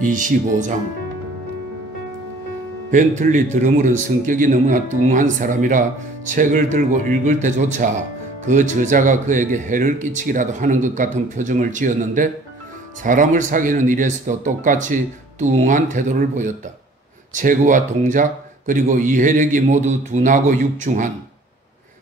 25장. 벤틀리 드러물은 성격이 너무나 뚱한 사람이라 책을 들고 읽을 때조차 그 저자가 그에게 해를 끼치기라도 하는 것 같은 표정을 지었는데 사람을 사귀는 일에서도 똑같이 뚱한 태도를 보였다. 체구와 동작 그리고 이해력이 모두 둔하고 육중한,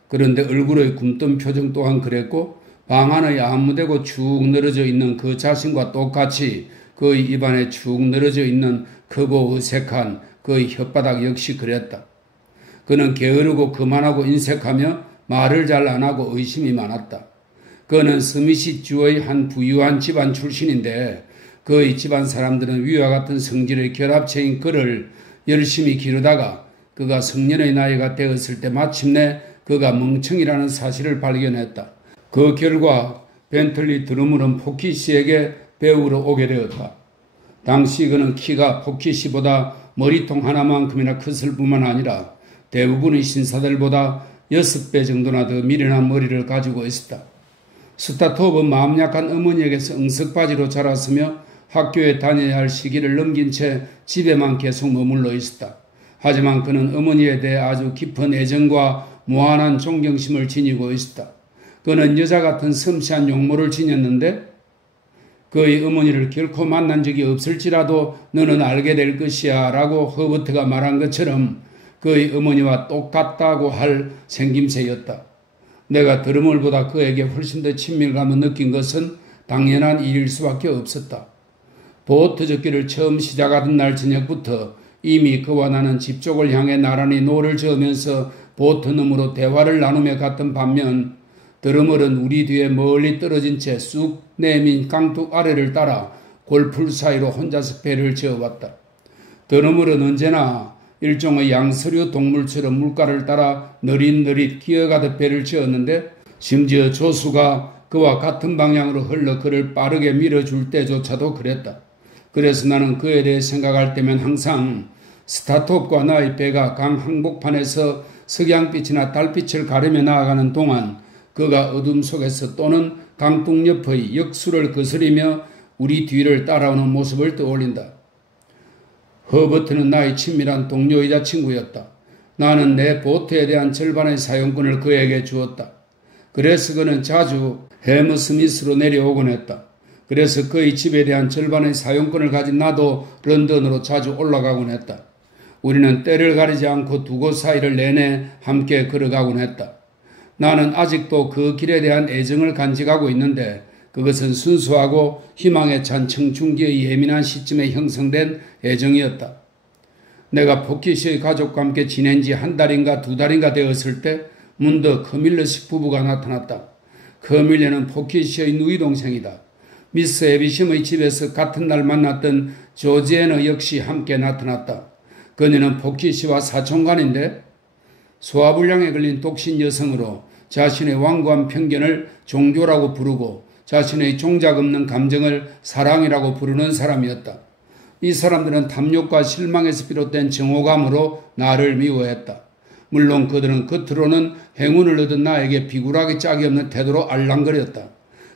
그런데 얼굴의 굼뜬 표정 또한 그랬고 방 안의 안무되고 축 늘어져 있는 그 자신과 똑같이 그의 입안에 축 늘어져 있는 크고 어색한 그의 혓바닥 역시 그랬다. 그는 게으르고 그만하고 인색하며 말을 잘 안하고 의심이 많았다. 그는 스미시 주의 한 부유한 집안 출신인데 그의 집안 사람들은 위와 같은 성질의 결합체인 그를 열심히 기르다가 그가 성년의 나이가 되었을 때 마침내 그가 멍청이라는 사실을 발견했다. 그 결과 벤틀리 드러물은 포키시에게 배우러 오게 되었다. 당시 그는 키가 포키시보다 머리통 하나만큼이나 컸을 뿐만 아니라 대부분의 신사들보다 6배 정도나 더 미련한 머리를 가지고 있었다. 스타톱은 마음 약한 어머니에게서 응석바지로 자랐으며 학교에 다녀야 할 시기를 넘긴 채 집에만 계속 머물러 있었다. 하지만 그는 어머니에 대해 아주 깊은 애정과 무한한 존경심을 지니고 있었다. 그는 여자 같은 섬세한 용모를 지녔는데 그의 어머니를 결코 만난 적이 없을지라도 너는 알게 될 것이야 라고 허버트가 말한 것처럼 그의 어머니와 똑같다고 할 생김새였다. 내가 드러물보다 그에게 훨씬 더 친밀감을 느낀 것은 당연한 일일 수밖에 없었다. 보트 젓기를 처음 시작하던 날 저녁부터 이미 그와 나는 집 쪽을 향해 나란히 노를 저으면서 보트 너머로 대화를 나누며 갔던 반면 드러물은 우리 뒤에 멀리 떨어진 채 쑥 내민 강둑 아래를 따라 골풀 사이로 혼자서 배를 저어왔다. 드러물은 언제나 일종의 양서류 동물처럼 물가를 따라 느릿느릿 기어가듯 배를 저었는데 심지어 조수가 그와 같은 방향으로 흘러 그를 빠르게 밀어줄 때조차도 그랬다. 그래서 나는 그에 대해 생각할 때면 항상 스타톱과 나의 배가 강 항복판에서 석양빛이나 달빛을 가르며 나아가는 동안 그가 어둠 속에서 또는 강둑 옆의 역수를 거스리며 우리 뒤를 따라오는 모습을 떠올린다. 허버트는 나의 친밀한 동료이자 친구였다. 나는 내 보트에 대한 절반의 사용권을 그에게 주었다. 그래서 그는 자주 해머스미스로 내려오곤 했다. 그래서 그의 집에 대한 절반의 사용권을 가진 나도 런던으로 자주 올라가곤 했다. 우리는 때를 가리지 않고 두 곳 사이를 내내 함께 걸어가곤 했다. 나는 아직도 그 길에 대한 애정을 간직하고 있는데 그것은 순수하고 희망에 찬 청춘기의 예민한 시점에 형성된 애정이었다. 내가 포키시의 가족과 함께 지낸 지 한 달인가 두 달인가 되었을 때 문득 커밀러식 부부가 나타났다. 커밀러는 포키시의 누이 동생이다. 미스 에비심의 집에서 같은 날 만났던 조지애너 역시 함께 나타났다. 그녀는 포키시와 사촌간인데 소화불량에 걸린 독신 여성으로 자신의 완고한 편견을 종교라고 부르고 자신의 종작 없는 감정을 사랑이라고 부르는 사람이었다. 이 사람들은 탐욕과 실망에서 비롯된 정오감으로 나를 미워했다. 물론 그들은 겉으로는 행운을 얻은 나에게 비굴하게 짝이 없는 태도로 알랑거렸다.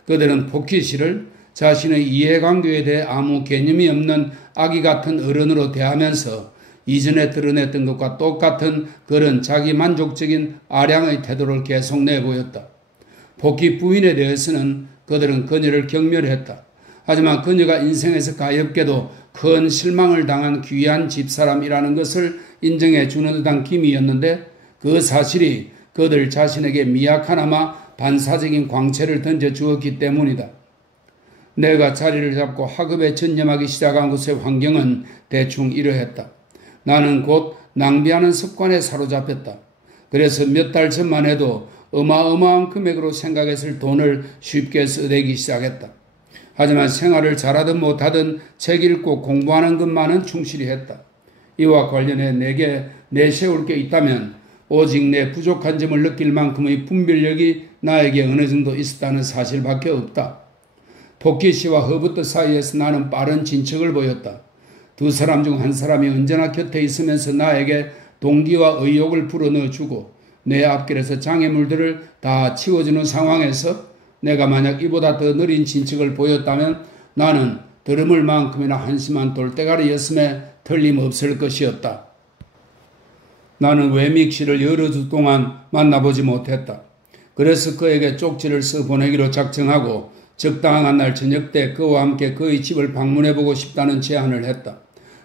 그들은 포키시를 자신의 이해관계에 대해 아무 개념이 없는 아기 같은 어른으로 대하면서 이전에 드러냈던 것과 똑같은 그런 자기 만족적인 아량의 태도를 계속 내보였다. 포키 부인에 대해서는 그들은 그녀를 경멸했다. 하지만 그녀가 인생에서 가엾게도 큰 실망을 당한 귀한 집사람이라는 것을 인정해 주는 듯한 기미였는데 그 사실이 그들 자신에게 미약하나마 반사적인 광채를 던져주었기 때문이다. 내가 자리를 잡고 학업에 전념하기 시작한 곳의 환경은 대충 이러했다. 나는 곧 낭비하는 습관에 사로잡혔다. 그래서 몇 달 전만 해도 어마어마한 금액으로 생각했을 돈을 쉽게 써대기 시작했다. 하지만 생활을 잘하든 못하든 책 읽고 공부하는 것만은 충실히 했다. 이와 관련해 내게 내세울 게 있다면 오직 내 부족한 점을 느낄 만큼의 분별력이 나에게 어느 정도 있었다는 사실밖에 없다. 포키시와 허버트 사이에서 나는 빠른 진척을 보였다. 두 사람 중 한 사람이 언제나 곁에 있으면서 나에게 동기와 의욕을 불어넣어주고 내 앞길에서 장애물들을 다 치워주는 상황에서 내가 만약 이보다 더 느린 진척을 보였다면 나는 들음을 만큼이나 한심한 돌대가리였음에 틀림없을 것이었다. 나는 외믹 씨를 여러 주 동안 만나보지 못했다. 그래서 그에게 쪽지를 써 보내기로 작정하고 적당한 날 저녁 때 그와 함께 그의 집을 방문해보고 싶다는 제안을 했다.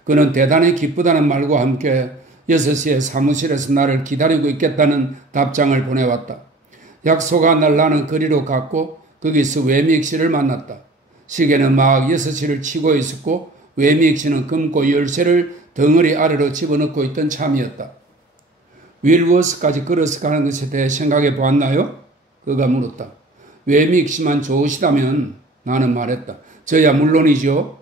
그는 대단히 기쁘다는 말과 함께 6시에 사무실에서 나를 기다리고 있겠다는 답장을 보내왔다. 약속한 날 나는 거리로 갔고 거기서 외믹 씨를 만났다. 시계는 막 6시를 치고 있었고 외믹 씨는 금고 열쇠를 덩어리 아래로 집어넣고 있던 참이었다. 윌워스까지 걸어서 가는 것에 대해 생각해 보았나요? 그가 물었다. 외믹 씨만 좋으시다면 나는 말했다. 저야 물론이죠.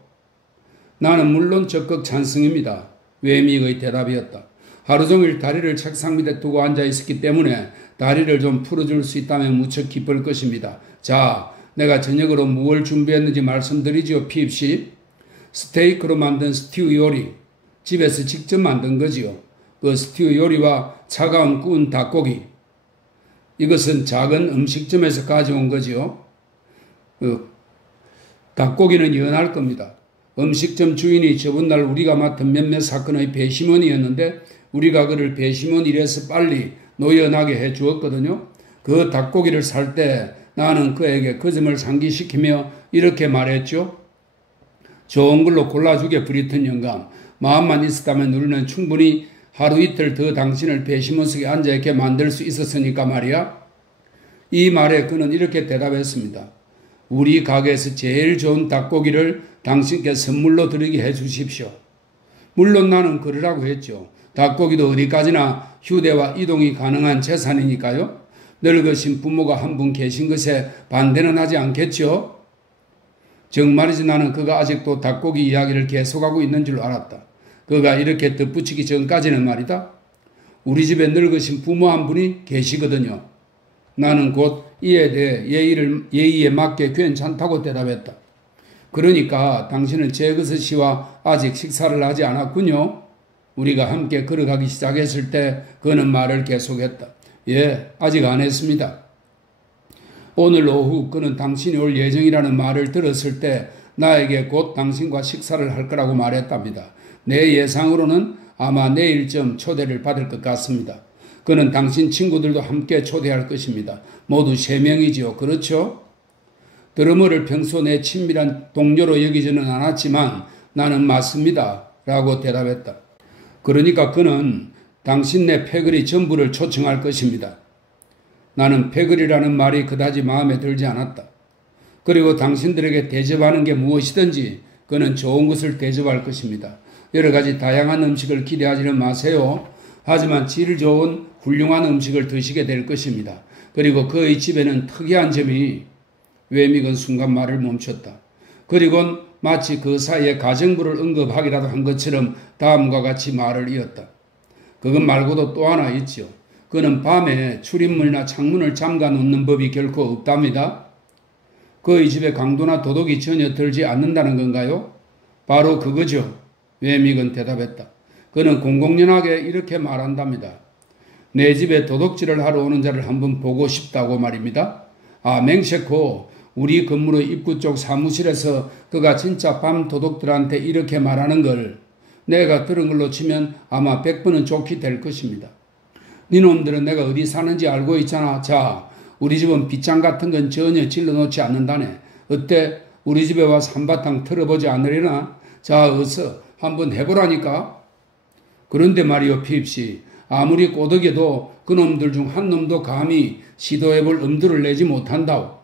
나는 물론 적극 찬성입니다. 외믹의 대답이었다. 하루 종일 다리를 책상 밑에 두고 앉아 있었기 때문에 다리를 좀 풀어줄 수 있다면 무척 기쁠 것입니다. 자, 내가 저녁으로 무엇을 준비했는지 말씀드리지요, 핍씨. 스테이크로 만든 스튜 요리. 집에서 직접 만든 거지요. 그 스튜 요리와 차가운 구운 닭고기. 이것은 작은 음식점에서 가져온 거지요. 닭고기는 연할 겁니다. 음식점 주인이 저번 날 우리가 맡은 몇몇 사건의 배심원이었는데 우리가 그를 배심원이라서 빨리 노연하게 해 주었거든요. 그 닭고기를 살 때 나는 그에게 그 점을 상기시키며 이렇게 말했죠. 좋은 걸로 골라주게 브리튼 영감. 마음만 있었다면 우리는 충분히 하루 이틀 더 당신을 배심원석에 앉아있게 만들 수 있었으니까 말이야. 이 말에 그는 이렇게 대답했습니다. 우리 가게에서 제일 좋은 닭고기를 당신께 선물로 드리게 해 주십시오. 물론 나는 그러라고 했죠. 닭고기도 어디까지나 휴대와 이동이 가능한 재산이니까요. 늙으신 부모가 한 분 계신 것에 반대는 하지 않겠죠. 정말이지 나는 그가 아직도 닭고기 이야기를 계속하고 있는 줄 알았다. 그가 이렇게 덧붙이기 전까지는 말이다. 우리 집에 늙으신 부모 한 분이 계시거든요. 나는 곧 이에 대해 예의에 맞게 괜찮다고 대답했다. 그러니까 당신은 제거스 씨와 아직 식사를 하지 않았군요. 우리가 함께 걸어가기 시작했을 때 그는 말을 계속했다. 예, 아직 안 했습니다. 오늘 오후 그는 당신이 올 예정이라는 말을 들었을 때 나에게 곧 당신과 식사를 할 거라고 말했답니다. 내 예상으로는 아마 내일쯤 초대를 받을 것 같습니다. 그는 당신 친구들도 함께 초대할 것입니다. 모두 3명이지요. 그렇죠? 드러머를 평소 내 친밀한 동료로 여기지는 않았지만 나는 맞습니다. 라고 대답했다. 그러니까 그는 당신네 패거리 전부를 초청할 것입니다. 나는 패거리라는 말이 그다지 마음에 들지 않았다. 그리고 당신들에게 대접하는 게 무엇이든지 그는 좋은 것을 대접할 것입니다. 여러 가지 다양한 음식을 기대하지는 마세요. 하지만 질 좋은 훌륭한 음식을 드시게 될 것입니다. 그리고 그의 집에는 특이한 점이 외믹은 순간 말을 멈췄다. 그리고 마치 그 사이에 가정부를 언급하기라도 한 것처럼 다음과 같이 말을 이었다. 그것 말고도 또 하나 있죠. 그는 밤에 출입문이나 창문을 잠가 놓는 법이 결코 없답니다. 그의 집에 강도나 도둑이 전혀 들지 않는다는 건가요? 바로 그거죠. 외믹은 대답했다. 그는 공공연하게 이렇게 말한답니다. 내 집에 도둑질을 하러 오는 자를 한번 보고 싶다고 말입니다. 아, 맹세코 우리 건물의 입구 쪽 사무실에서 그가 진짜 밤 도둑들한테 이렇게 말하는 걸 내가 들은 걸로 치면 아마 100번은 좋게 될 것입니다. 니놈들은 내가 어디 사는지 알고 있잖아. 자, 우리 집은 빗장 같은 건 전혀 질러놓지 않는다네. 어때? 우리 집에 와서 한바탕 틀어보지 않으려나? 자, 어서 한번 해보라니까. 그런데 말이요, 핍씨. 아무리 꼬덕여도 그놈들 중 한 놈도 감히 시도해볼 엄두를 내지 못한다오.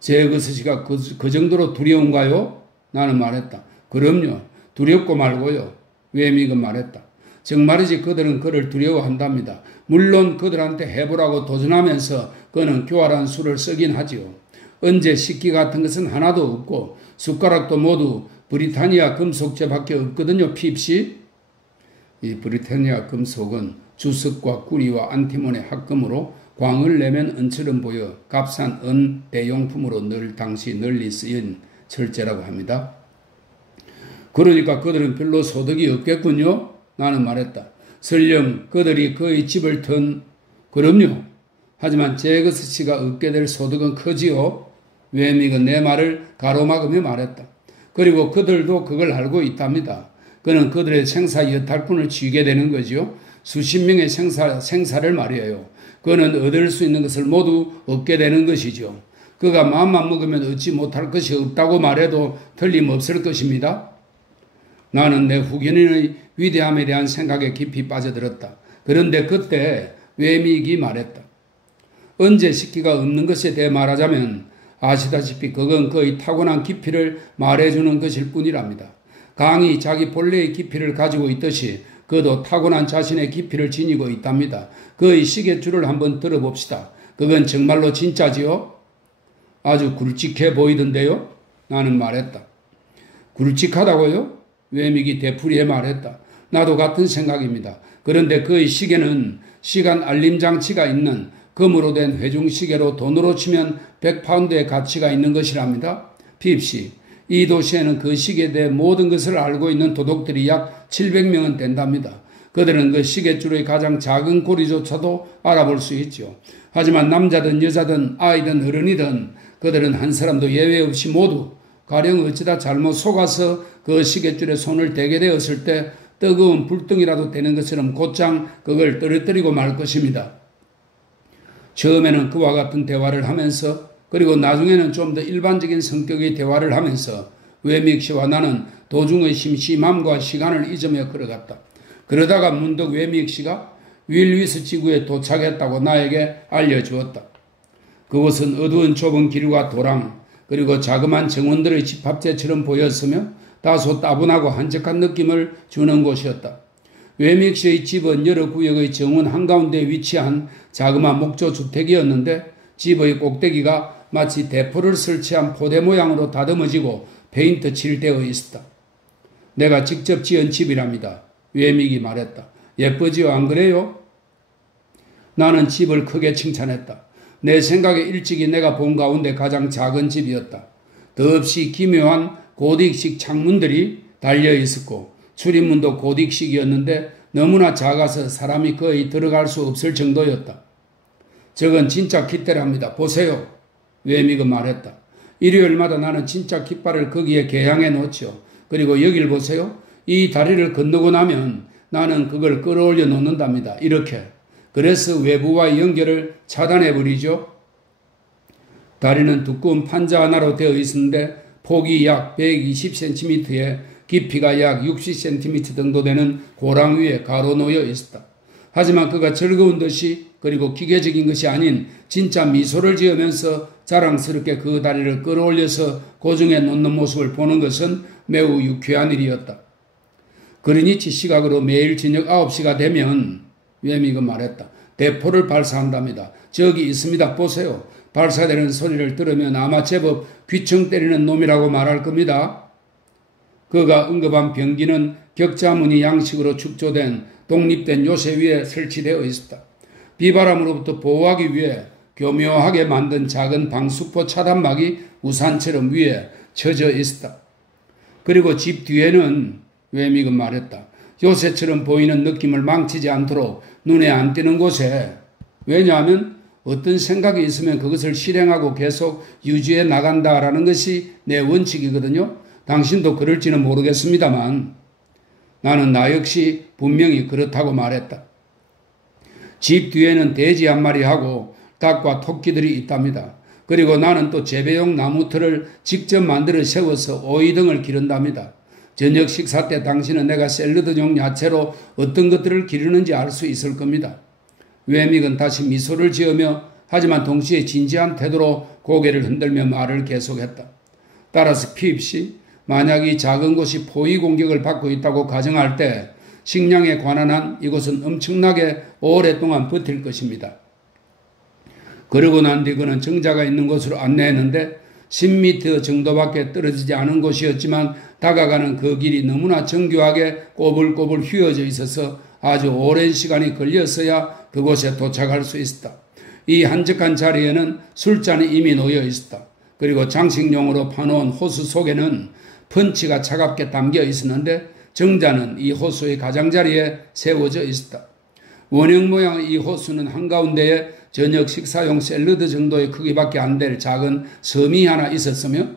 제거스씨가 그 정도로 두려운가요? 나는 말했다. 그럼요. 두렵고 말고요. 외믹은 말했다. 정말이지 그들은 그를 두려워한답니다. 물론 그들한테 해보라고 도전하면서 그는 교활한 수를 쓰긴 하지요. 언제 식기 같은 것은 하나도 없고 숟가락도 모두 브리타니아 금속재밖에 없거든요. 핍씨. 이 브리타니아 금속은 주석과 구리와 안티몬의 합금으로 광을 내면 은처럼 보여 값싼 은 대용품으로 늘 당시 널리 쓰인 철제라고 합니다. 그러니까 그들은 별로 소득이 없겠군요. 나는 말했다. 설령 그들이 그의 집을 그럼요. 하지만 제거스 씨가 얻게 될 소득은 크지요. 외믹은 내 말을 가로막으며 말했다. 그리고 그들도 그걸 알고 있답니다. 그는 그들의 생사 여탈꾼을 쥐게 되는 거지요. 수십 명의 생사를 말이에요. 그는 얻을 수 있는 것을 모두 얻게 되는 것이죠. 그가 마음만 먹으면 얻지 못할 것이 없다고 말해도 틀림없을 것입니다. 나는 내 후견인의 위대함에 대한 생각에 깊이 빠져들었다. 그런데 그때 웨믹이 말했다. 언제 식기가 없는 것에 대해 말하자면 아시다시피 그건 그의 타고난 깊이를 말해주는 것일 뿐이랍니다. 강이 자기 본래의 깊이를 가지고 있듯이 그도 타고난 자신의 깊이를 지니고 있답니다. 그의 시계줄을 한번 들어봅시다. 그건 정말로 진짜지요? 아주 굵직해 보이던데요? 나는 말했다. 굵직하다고요? 웨믹이 되풀이해 말했다. 나도 같은 생각입니다. 그런데 그의 시계는 시간 알림 장치가 있는 금으로 된 회중시계로 돈으로 치면 100파운드의 가치가 있는 것이랍니다. 핍시, 이 도시에는 그 시계에 대해 모든 것을 알고 있는 도둑들이 약 700명은 된답니다. 그들은 그 시계줄의 가장 작은 고리조차도 알아볼 수 있죠. 하지만 남자든 여자든 아이든 어른이든 그들은 한 사람도 예외 없이 모두 가령 어쩌다 잘못 속아서 그 시계줄에 손을 대게 되었을 때 뜨거운 불덩이라도 되는 것처럼 곧장 그걸 떨어뜨리고 말 것입니다. 처음에는 그와 같은 대화를 하면서 그리고 나중에는 좀 더 일반적인 성격의 대화를 하면서 웨믹 씨와 나는 도중의 심심함과 시간을 잊으며 걸어갔다. 그러다가 문득 웨믹 씨가 윌위스 지구에 도착했다고 나에게 알려주었다. 그곳은 어두운 좁은 길과 도랑 그리고 자그마한 정원들의 집합체처럼 보였으며 다소 따분하고 한적한 느낌을 주는 곳이었다. 웨믹 씨의 집은 여러 구역의 정원 한가운데 위치한 자그마한 목조 주택이었는데 집의 꼭대기가 마치 대포를 설치한 포대 모양으로 다듬어지고 페인트 칠되어 있었다. 내가 직접 지은 집이랍니다. 웨믹이 말했다. 예쁘지요? 안 그래요? 나는 집을 크게 칭찬했다. 내 생각에 일찍이 내가 본 가운데 가장 작은 집이었다. 더없이 기묘한 고딕식 창문들이 달려 있었고 출입문도 고딕식이었는데 너무나 작아서 사람이 거의 들어갈 수 없을 정도였다. 저건 진짜 깃대랍니다. 보세요. 웨믹은 말했다. 일요일마다 나는 진짜 깃발을 거기에 개양해 놓죠. 그리고 여길 보세요. 이 다리를 건너고 나면 나는 그걸 끌어올려 놓는답니다. 이렇게. 그래서 외부와의 연결을 차단해버리죠. 다리는 두꺼운 판자 하나로 되어 있었는데 폭이 약 120cm에 깊이가 약 60cm 정도 되는 고랑 위에 가로놓여 있었다. 하지만 그가 즐거운 듯이 그리고 기계적인 것이 아닌 진짜 미소를 지으면서 자랑스럽게 그 다리를 끌어올려서 고정해 놓는 모습을 보는 것은 매우 유쾌한 일이었다. 그리니치 시각으로 매일 저녁 9시가 되면 웨믹은 말했다. 대포를 발사한답니다. 저기 있습니다. 보세요. 발사되는 소리를 들으면 아마 제법 귀청 때리는 놈이라고 말할 겁니다. 그가 언급한 병기는 격자무늬 양식으로 축조된 독립된 요새 위에 설치되어 있었다. 비바람으로부터 보호하기 위해 교묘하게 만든 작은 방수포 차단막이 우산처럼 위에 쳐져 있었다. 그리고 집 뒤에는 웨믹은 말했다. 요새처럼 보이는 느낌을 망치지 않도록 눈에 안 띄는 곳에 왜냐하면 어떤 생각이 있으면 그것을 실행하고 계속 유지해 나간다라는 것이 내 원칙이거든요. 당신도 그럴지는 모르겠습니다만 나는 나 역시 분명히 그렇다고 말했다. 집 뒤에는 돼지 한 마리하고 닭과 토끼들이 있답니다. 그리고 나는 또 재배용 나무틀을 직접 만들어 세워서 오이 등을 기른답니다. 저녁 식사 때 당신은 내가 샐러드용 야채로 어떤 것들을 기르는지 알 수 있을 겁니다. 웨믹은 다시 미소를 지으며 하지만 동시에 진지한 태도로 고개를 흔들며 말을 계속했다. 따라서 핍시 만약 이 작은 곳이 포위 공격을 받고 있다고 가정할 때 식량에 관한 한 이곳은 엄청나게 오랫동안 버틸 것입니다. 그러고 난 뒤 그는 정자가 있는 곳으로 안내했는데 10m 정도밖에 떨어지지 않은 곳이었지만 다가가는 그 길이 너무나 정교하게 꼬불꼬불 휘어져 있어서 아주 오랜 시간이 걸렸어야 그곳에 도착할 수 있었다. 이 한적한 자리에는 술잔이 이미 놓여 있었다. 그리고 장식용으로 파놓은 호수 속에는 펀치가 차갑게 담겨 있었는데 정자는 이 호수의 가장자리에 세워져 있었다. 원형 모양의 이 호수는 한가운데에 저녁 식사용 샐러드 정도의 크기밖에 안 될 작은 섬이 하나 있었으며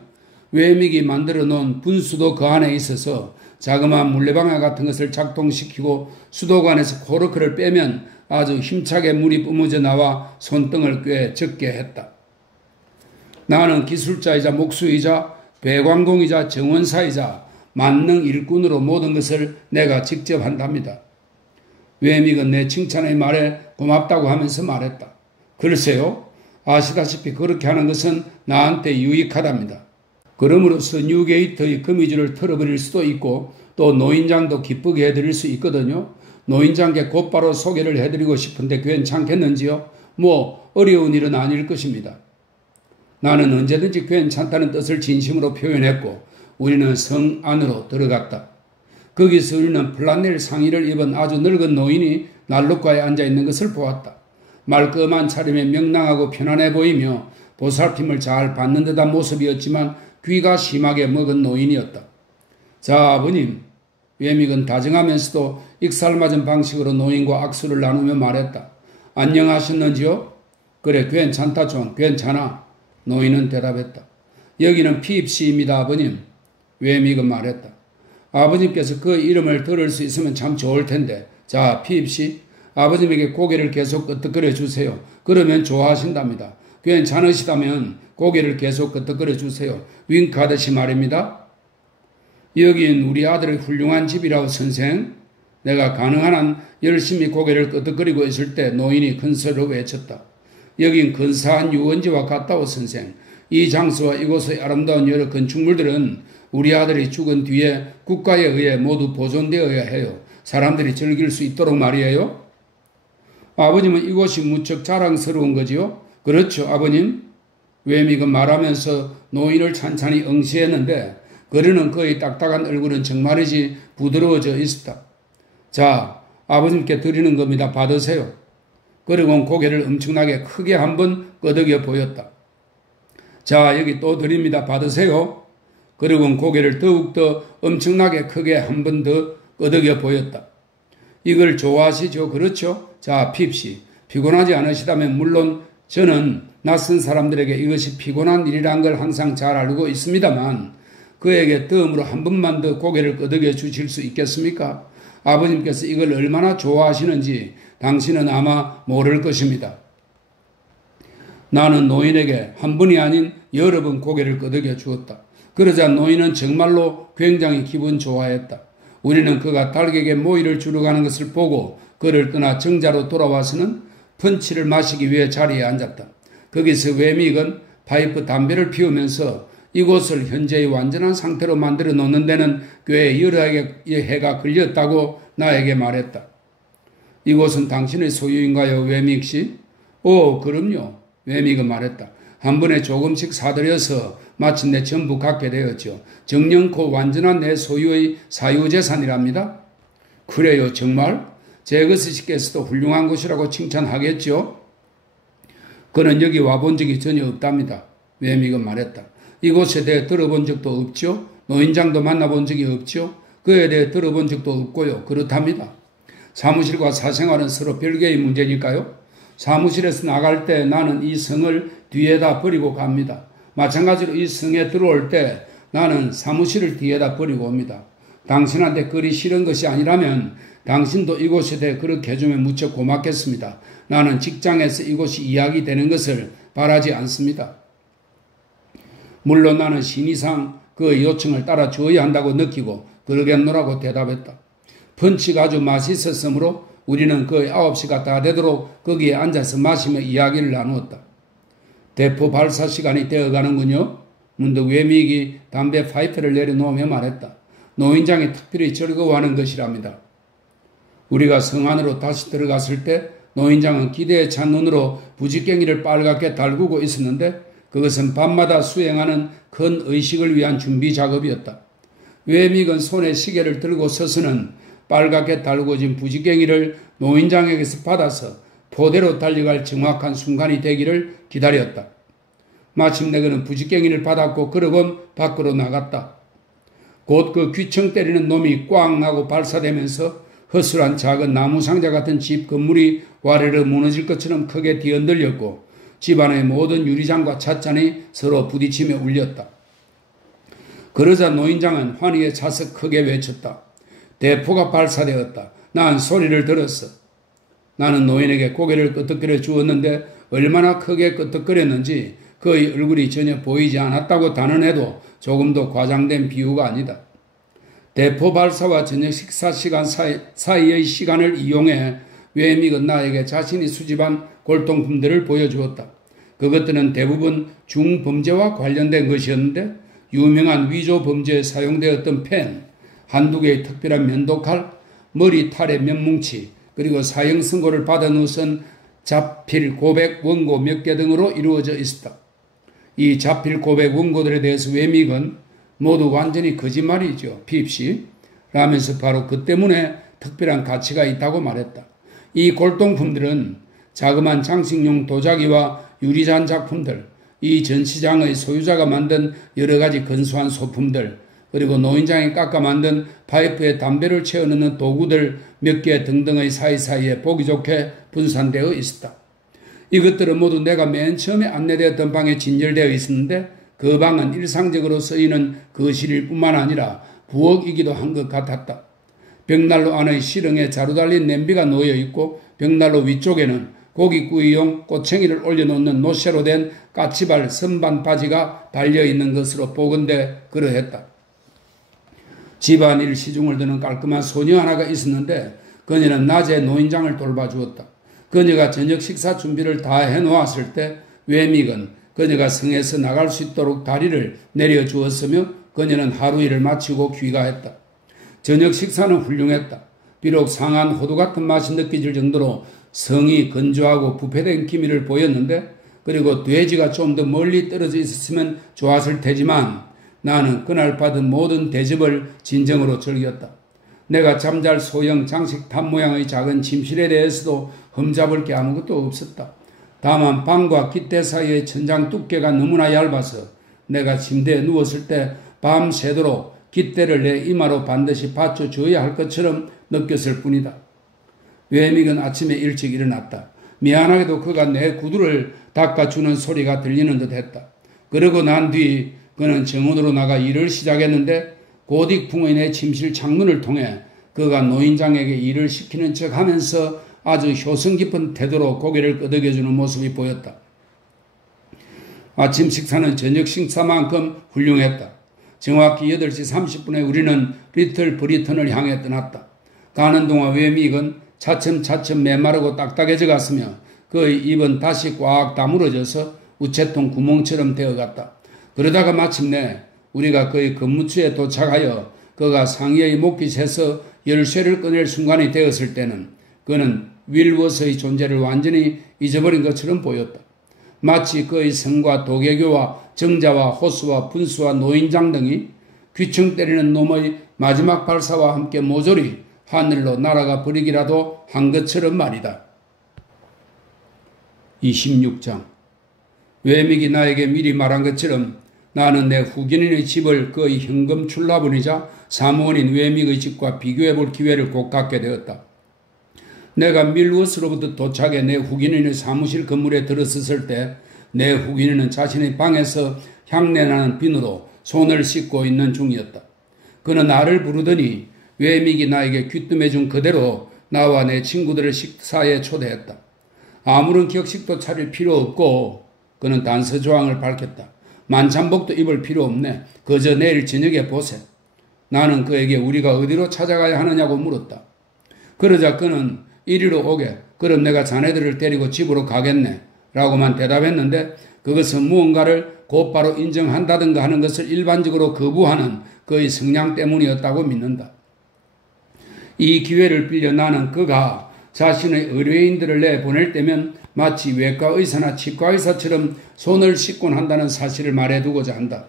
외믹이 만들어 놓은 분수도 그 안에 있어서 자그마한 물레방아 같은 것을 작동시키고 수도관에서 코르크를 빼면 아주 힘차게 물이 뿜어져 나와 손등을 꽤 적게 했다. 나는 기술자이자 목수이자 배관공이자 정원사이자 만능 일꾼으로 모든 것을 내가 직접 한답니다. 외믹은 내 칭찬의 말에 고맙다고 하면서 말했다. 글쎄요, 아시다시피 그렇게 하는 것은 나한테 유익하답니다. 그럼으로써 뉴게이트의 거미줄을 털어버릴 수도 있고 또 노인장도 기쁘게 해드릴 수 있거든요. 노인장께 곧바로 소개를 해드리고 싶은데 괜찮겠는지요? 뭐 어려운 일은 아닐 것입니다. 나는 언제든지 괜찮다는 뜻을 진심으로 표현했고 우리는 성 안으로 들어갔다. 거기서 우리는 플라넬 상의를 입은 아주 늙은 노인이 난로가에 앉아있는 것을 보았다. 말끔한 차림에 명랑하고 편안해 보이며 보살핌을 잘 받는 듯한 모습이었지만 귀가 심하게 먹은 노인이었다. 자, 아버님. 외믹은 다정하면서도 익살맞은 방식으로 노인과 악수를 나누며 말했다. 안녕하셨는지요? 그래, 괜찮다 좀, 괜찮아. 노인은 대답했다. 여기는 피입시입니다, 아버님. 외믹은 말했다. 아버님께서 그 이름을 들을 수 있으면 참 좋을 텐데. 자, 피입시. 아버님에게 고개를 계속 끄덕거려 주세요. 그러면 좋아하신답니다. 괜찮으시다면 고개를 계속 끄덕거려 주세요. 윙크하듯이 말입니다. 여긴 우리 아들의 훌륭한 집이라고 선생. 내가 가능한 한 열심히 고개를 끄덕거리고 있을 때 노인이 큰 소리로 외쳤다. 여긴 근사한 유원지와 같다고 선생. 이 장소와 이곳의 아름다운 여러 건축물들은 우리 아들이 죽은 뒤에 국가에 의해 모두 보존되어야 해요. 사람들이 즐길 수 있도록 말이에요. 아버님은 이곳이 무척 자랑스러운 거지요? 그렇죠, 아버님. 외믹은 말하면서 노인을 찬찬히 응시했는데 그러는 그의 딱딱한 얼굴은 정말이지 부드러워져 있었다. 자, 아버님께 드리는 겁니다. 받으세요. 그리고 고개를 엄청나게 크게 한번 끄덕여 보였다. 자, 여기 또 드립니다. 받으세요. 그리고 고개를 더욱더 엄청나게 크게 한 번 더 끄덕여 보였다. 이걸 좋아하시죠? 그렇죠? 자, 핍시. 피곤하지 않으시다면 물론 저는 낯선 사람들에게 이것이 피곤한 일이란 걸 항상 잘 알고 있습니다만 그에게 덤으로 한 번만 더 고개를 끄덕여 주실 수 있겠습니까? 아버님께서 이걸 얼마나 좋아하시는지 당신은 아마 모를 것입니다. 나는 노인에게 한 번이 아닌 여러 번 고개를 끄덕여 주었다. 그러자 노인은 정말로 굉장히 기분 좋아했다. 우리는 그가 닭에게 모이를 주러 가는 것을 보고 그를 떠나 정자로 돌아와서는 펀치를 마시기 위해 자리에 앉았다. 거기서 외믹은 파이프 담배를 피우면서 이곳을 현재의 완전한 상태로 만들어 놓는 데는 꽤 여러 해가 걸렸다고 나에게 말했다. 이곳은 당신의 소유인가요, 외믹 씨? 오, 그럼요. 외믹은 말했다. 한 번에 조금씩 사들여서 마침내 전부 갖게 되었죠. 정령코 완전한 내 소유의 사유재산이랍니다. 그래요, 정말? 제거스씨께서도 훌륭한 곳이라고 칭찬하겠죠? 그는 여기 와본 적이 전혀 없답니다. 외믹은 말했다. 이곳에 대해 들어본 적도 없죠? 노인장도 만나본 적이 없죠? 그에 대해 들어본 적도 없고요. 그렇답니다. 사무실과 사생활은 서로 별개의 문제니까요. 사무실에서 나갈 때 나는 이 성을 뒤에다 버리고 갑니다. 마찬가지로 이 성에 들어올 때 나는 사무실을 뒤에다 버리고 옵니다. 당신한테 그리 싫은 것이 아니라면 당신도 이곳에 대해 그렇게 해주면 무척 고맙겠습니다. 나는 직장에서 이곳이 이야기되는 것을 바라지 않습니다. 물론 나는 신의상 그 요청을 따라 주어야 한다고 느끼고 그러겠노라고 대답했다. 펀치가 아주 맛있었으므로 우리는 거의 9시가 다 되도록 거기에 앉아서 마시며 이야기를 나누었다. 대포 발사 시간이 되어가는군요. 문득 외믹이 담배 파이프를 내려놓으며 말했다. 노인장이 특별히 즐거워하는 것이랍니다. 우리가 성 안으로 다시 들어갔을 때 노인장은 기대에 찬 눈으로 부지깽이를 빨갛게 달구고 있었는데 그것은 밤마다 수행하는 큰 의식을 위한 준비 작업이었다. 외믹은 손에 시계를 들고 서서는 빨갛게 달구어진 부지깽이를 노인장에게서 받아서 포대로 달려갈 정확한 순간이 되기를 기다렸다. 마침내 그는 부지깽이를 받았고 그러곤 밖으로 나갔다. 곧 그 귀청 때리는 놈이 꽝 하고 발사되면서 허술한 작은 나무 상자 같은 집 건물이 와르르 무너질 것처럼 크게 뒤흔들렸고 집 안의 모든 유리장과 찻잔이 서로 부딪히며 울렸다. 그러자 노인장은 환희에 차서 크게 외쳤다. 대포가 발사되었다. 난 소리를 들었어. 나는 노인에게 고개를 끄덕거려 주었는데 얼마나 크게 끄덕거렸는지 그의 얼굴이 전혀 보이지 않았다고 단언해도 조금도 과장된 비유가 아니다. 대포 발사와 저녁 식사 시간 사이의 시간을 이용해 웨믹은 나에게 자신이 수집한 골동품들을 보여주었다. 그것들은 대부분 중범죄와 관련된 것이었는데 유명한 위조 범죄에 사용되었던 펜, 한두 개의 특별한 면도칼, 머리탈의 면뭉치, 그리고 사형 선고를 받은 후선 자필 고백 원고 몇 개 등으로 이루어져 있었다. 이 자필 고백 원고들에 대해서 웨믹은 모두 완전히 거짓말이죠. 핍시. 라면서 바로 그 때문에 특별한 가치가 있다고 말했다. 이 골동품들은 자그마한 장식용 도자기와 유리잔 작품들, 이 전시장의 소유자가 만든 여러 가지 근소한 소품들, 그리고 노인장이 깎아 만든 파이프에 담배를 채워넣는 도구들 몇 개 등등의 사이사이에 보기 좋게 분산되어 있었다. 이것들은 모두 내가 맨 처음에 안내되었던 방에 진열되어 있었는데 그 방은 일상적으로 쓰이는 거실일 뿐만 아니라 부엌이기도 한 것 같았다. 벽난로 안의 실흥에 자루 달린 냄비가 놓여 있고 벽난로 위쪽에는 고기 구이용 꼬챙이를 올려놓는 노쇠로 된 까치발 선반 바지가 달려있는 것으로 보건대 그러했다. 집안일 시중을 드는 깔끔한 소녀 하나가 있었는데 그녀는 낮에 노인장을 돌봐주었다. 그녀가 저녁 식사 준비를 다 해놓았을 때 웨믹은 그녀가 성에서 나갈 수 있도록 다리를 내려주었으며 그녀는 하루 일을 마치고 귀가했다. 저녁 식사는 훌륭했다. 비록 상한 호두 같은 맛이 느껴질 정도로 성이 건조하고 부패된 기미를 보였는데 그리고 돼지가 좀 더 멀리 떨어져 있었으면 좋았을 테지만 나는 그날 받은 모든 대접을 진정으로 즐겼다. 내가 잠잘 소형 장식탑 모양의 작은 침실에 대해서도 흠잡을 게 아무것도 없었다. 다만 방과 깃대 사이의 천장 두께가 너무나 얇아서 내가 침대에 누웠을 때 밤새도록 깃대를 내 이마로 반드시 받쳐줘야 할 것처럼 느꼈을 뿐이다. 웨믹은 아침에 일찍 일어났다. 미안하게도 그가 내 구두를 닦아주는 소리가 들리는 듯 했다. 그러고 난 뒤 그는 정원으로 나가 일을 시작했는데 고딕풍의 내 침실 창문을 통해 그가 노인장에게 일을 시키는 척 하면서 아주 효성 깊은 태도로 고개를 끄덕여주는 모습이 보였다. 아침 식사는 저녁 식사만큼 훌륭했다. 정확히 8시 30분에 우리는 리틀 브리턴을 향해 떠났다. 가는 동안 웨믹은 차츰차츰 메마르고 딱딱해져 갔으며 그의 입은 다시 꽉 다물어져서 우체통 구멍처럼 되어갔다. 그러다가 마침내 우리가 그의 근무처에 도착하여 그가 상의의 목깃에서 열쇠를 꺼낼 순간이 되었을 때는 그는 윌워스의 존재를 완전히 잊어버린 것처럼 보였다. 마치 그의 성과 도개교와 정자와 호수와 분수와 노인장 등이 귀청 때리는 놈의 마지막 발사와 함께 모조리 하늘로 날아가 버리기라도 한 것처럼 말이다. 26장. 웨믹이 나에게 미리 말한 것처럼 나는 내 후견인의 집을 그의 현금 출납원이자 사무원인 웨믹의 집과 비교해 볼 기회를 꼭 갖게 되었다. 내가 밀워스로부터 도착해 내 후견인의 사무실 건물에 들어섰을 때 내 후견인은 자신의 방에서 향내나는 비누로 손을 씻고 있는 중이었다. 그는 나를 부르더니 웨믹이 나에게 귀뜸해준 그대로 나와 내 친구들을 식사에 초대했다. 아무런 격식도 차릴 필요 없고 그는 단서조항을 밝혔다. 만찬복도 입을 필요 없네. 그저 내일 저녁에 보세. 나는 그에게 우리가 어디로 찾아가야 하느냐고 물었다. 그러자 그는 이리로 오게. 그럼 내가 자네들을 데리고 집으로 가겠네. 라고만 대답했는데 그것은 무언가를 곧바로 인정한다든가 하는 것을 일반적으로 거부하는 그의 성향 때문이었다고 믿는다. 이 기회를 빌려 나는 그가 자신의 의뢰인들을 내보낼 때면 마치 외과 의사나 치과 의사처럼 손을 씻곤 한다는 사실을 말해두고자 한다.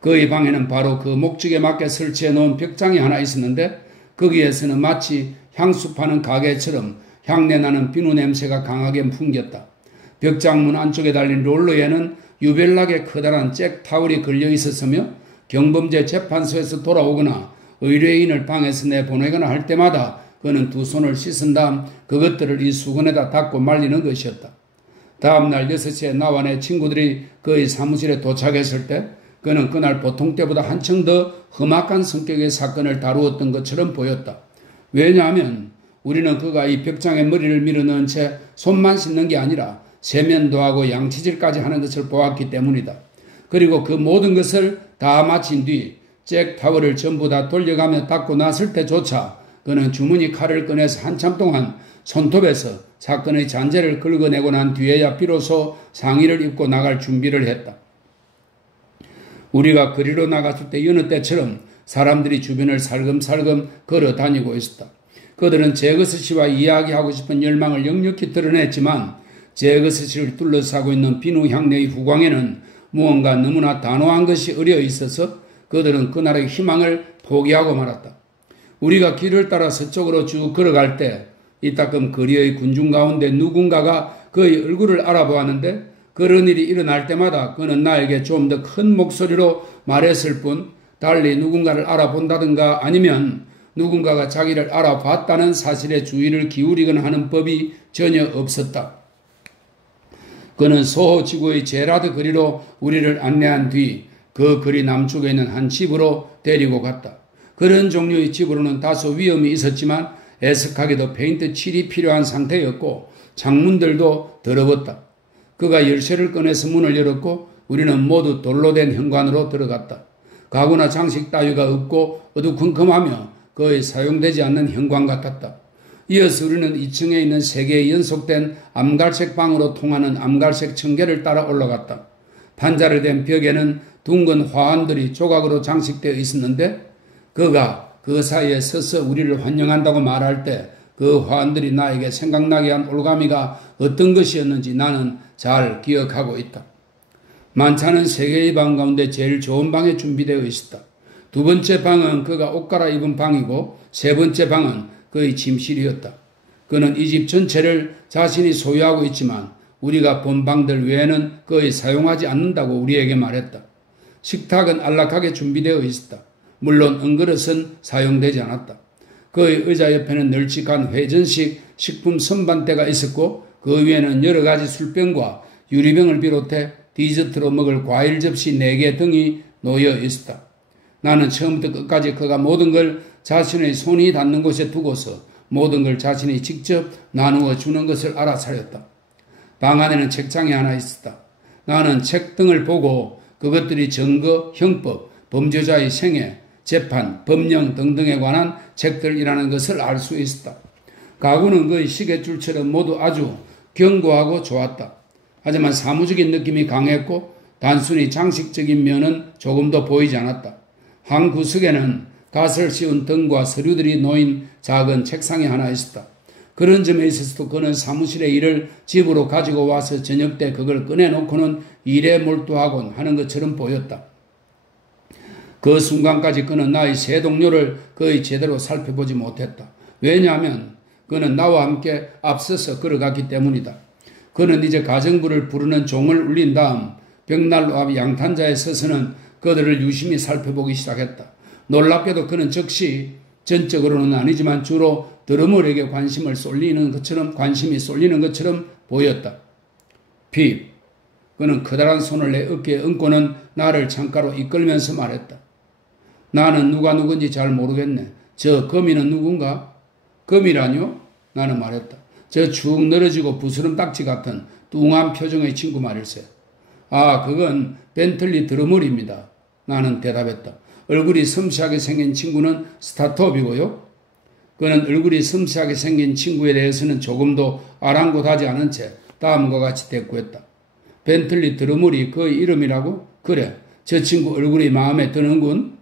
그의 방에는 바로 그 목적에 맞게 설치해 놓은 벽장이 하나 있었는데 거기에서는 마치 향수 파는 가게처럼 향내나는 비누 냄새가 강하게 풍겼다. 벽장문 안쪽에 달린 롤러에는 유별나게 커다란 잭 타월이 걸려 있었으며 경범죄 재판소에서 돌아오거나 의뢰인을 방에서 내보내거나 할 때마다 그는 두 손을 씻은 다음 그것들을 이 수건에다 닦고 말리는 것이었다. 다음날 6시에 나와 내 친구들이 그의 사무실에 도착했을 때 그는 그날 보통 때보다 한층 더 험악한 성격의 사건을 다루었던 것처럼 보였다. 왜냐하면 우리는 그가 이 벽장에 머리를 밀어넣은 채 손만 씻는 게 아니라 세면도 하고 양치질까지 하는 것을 보았기 때문이다. 그리고 그 모든 것을 다 마친 뒤 잭 타워를 전부 다 돌려가며 닦고 났을 때조차 그는 주머니 칼을 꺼내서 한참 동안 손톱에서 사건의 잔재를 긁어내고 난 뒤에야 비로소 상의를 입고 나갈 준비를 했다. 우리가 거리로 나갔을 때 여느 때처럼 사람들이 주변을 살금살금 걸어 다니고 있었다. 그들은 제거스 씨와 이야기하고 싶은 열망을 역력히 드러냈지만 제거스 씨를 둘러싸고 있는 비누 향내의 후광에는 무언가 너무나 단호한 것이 어려 있어서 그들은 그날의 희망을 포기하고 말았다. 우리가 길을 따라 서쪽으로 쭉 걸어갈 때 이따금 거리의 군중 가운데 누군가가 그의 얼굴을 알아보았는데 그런 일이 일어날 때마다 그는 나에게 좀 더 큰 목소리로 말했을 뿐 달리 누군가를 알아본다든가 아니면 누군가가 자기를 알아봤다는 사실에 주의를 기울이거나 하는 법이 전혀 없었다. 그는 소호 지구의 제라드 거리로 우리를 안내한 뒤 그 거리 남쪽에 있는 한 집으로 데리고 갔다. 그런 종류의 집으로는 다소 위험이 있었지만 애석하게도 페인트 칠이 필요한 상태였고 창문들도 더러웠다. 그가 열쇠를 꺼내서 문을 열었고 우리는 모두 돌로 된 현관으로 들어갔다. 가구나 장식 따위가 없고 어두컴컴하며 거의 사용되지 않는 현관 같았다. 이어서 우리는 2층에 있는 3개의 연속된 암갈색 방으로 통하는 암갈색 청계를 따라 올라갔다. 판자를 댄 벽에는 둥근 화환들이 조각으로 장식되어 있었는데 그가 그 사이에 서서 우리를 환영한다고 말할 때 그 화환들이 나에게 생각나게 한 올가미가 어떤 것이었는지 나는 잘 기억하고 있다. 만찬은 3개의 방 가운데 제일 좋은 방에 준비되어 있었다. 2번째 방은 그가 옷 갈아입은 방이고 3번째 방은 그의 침실이었다. 그는 이 집 전체를 자신이 소유하고 있지만 우리가 본 방들 외에는 거의 사용하지 않는다고 우리에게 말했다. 식탁은 안락하게 준비되어 있었다. 물론 은그릇은 사용되지 않았다. 그의 의자 옆에는 널찍한 회전식 식품 선반대가 있었고 그 위에는 여러 가지 술병과 유리병을 비롯해 디저트로 먹을 과일 접시 4개 등이 놓여 있었다. 나는 처음부터 끝까지 그가 모든 걸 자신의 손이 닿는 곳에 두고서 모든 걸 자신이 직접 나누어 주는 것을 알아차렸다. 방 안에는 책장이 하나 있었다. 나는 책 등을 보고 그것들이 증거, 형법, 범죄자의 생애, 재판, 법령 등등에 관한 책들이라는 것을 알 수 있었다. 가구는 그의 시계줄처럼 모두 아주 견고하고 좋았다. 하지만 사무적인 느낌이 강했고 단순히 장식적인 면은 조금도 보이지 않았다. 한 구석에는 갓을 씌운 등과 서류들이 놓인 작은 책상이 하나 있었다. 그런 점에 있어서도 그는 사무실의 일을 집으로 가지고 와서 저녁 때 그걸 꺼내놓고는 일에 몰두하곤 하는 것처럼 보였다. 그 순간까지 그는 나의 새 동료를 거의 제대로 살펴보지 못했다. 왜냐하면 그는 나와 함께 앞서서 걸어갔기 때문이다. 그는 이제 가정부를 부르는 종을 울린 다음 벽난로 앞 양탄자에 서서는 그들을 유심히 살펴보기 시작했다. 놀랍게도 그는 즉시 전적으로는 아니지만 주로 드러머에게 관심이 쏠리는 것처럼 보였다. 핍. 그는 커다란 손을 내 어깨에 얹고는 나를 창가로 이끌면서 말했다. 나는 누가 누군지 잘 모르겠네. 저 거미는 누군가? 거미라뇨? 나는 말했다. 저 축 늘어지고 부스럼 딱지 같은 뚱한 표정의 친구 말일세. 아, 그건 벤틀리 드러머입니다. 나는 대답했다. 얼굴이 섬세하게 생긴 친구는 스타톱이고요. 그는 얼굴이 섬세하게 생긴 친구에 대해서는 조금도 아랑곳하지 않은 채 다음과 같이 대꾸했다. 벤틀리 드러머이 그 이름이라고? 그래, 저 친구 얼굴이 마음에 드는군.